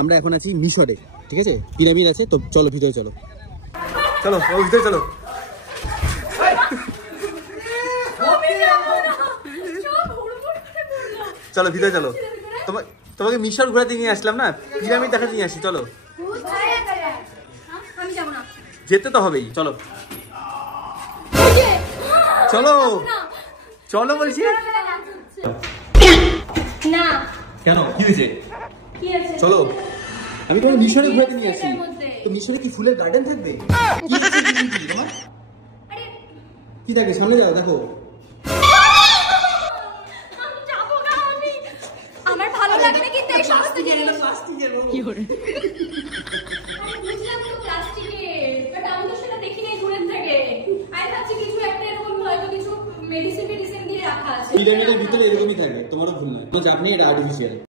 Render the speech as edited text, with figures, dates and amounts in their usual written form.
আমরা এখন আছি মিশরে, ঠিক আছে? পিরামিড আছে তো, চলো ভিতরে চলো। চলো ভিতরে চলো। চলো ভিতরে চলো। তোমাকে মিশর ঘোরাতে নিয়ে আসলাম না, পিরামিড দেখাতে নিয়ে আসি। চলো, যেতে তো হবেই। চলো চলো চলো বলছি না। কেন, কি হয়েছে? চলো, আমি তোমাকে মিশরে ঘোরাতে নিয়ে আসি। তো মিশরে কি ফুলের গার্ডেন থাকবে? তোমার কি থাকবে? সামনে যাও, দেখো। আমার ভালো লাগে না কিন্তু এই সমস্ত জিনিস কি করে বাট আমি তো সেটা দেখি নাই দূরের থেকে। আমি ভাবছি কিছু একটা এরকম হয়তো কিছু মেডিসিন দিয়ে রাখা আছে। পিরামিডের ভিতরে এরকমই থাকবে, তোমারও ভুল নয়। তো চাপ নেই, এটা আর্টিফিশিয়াল।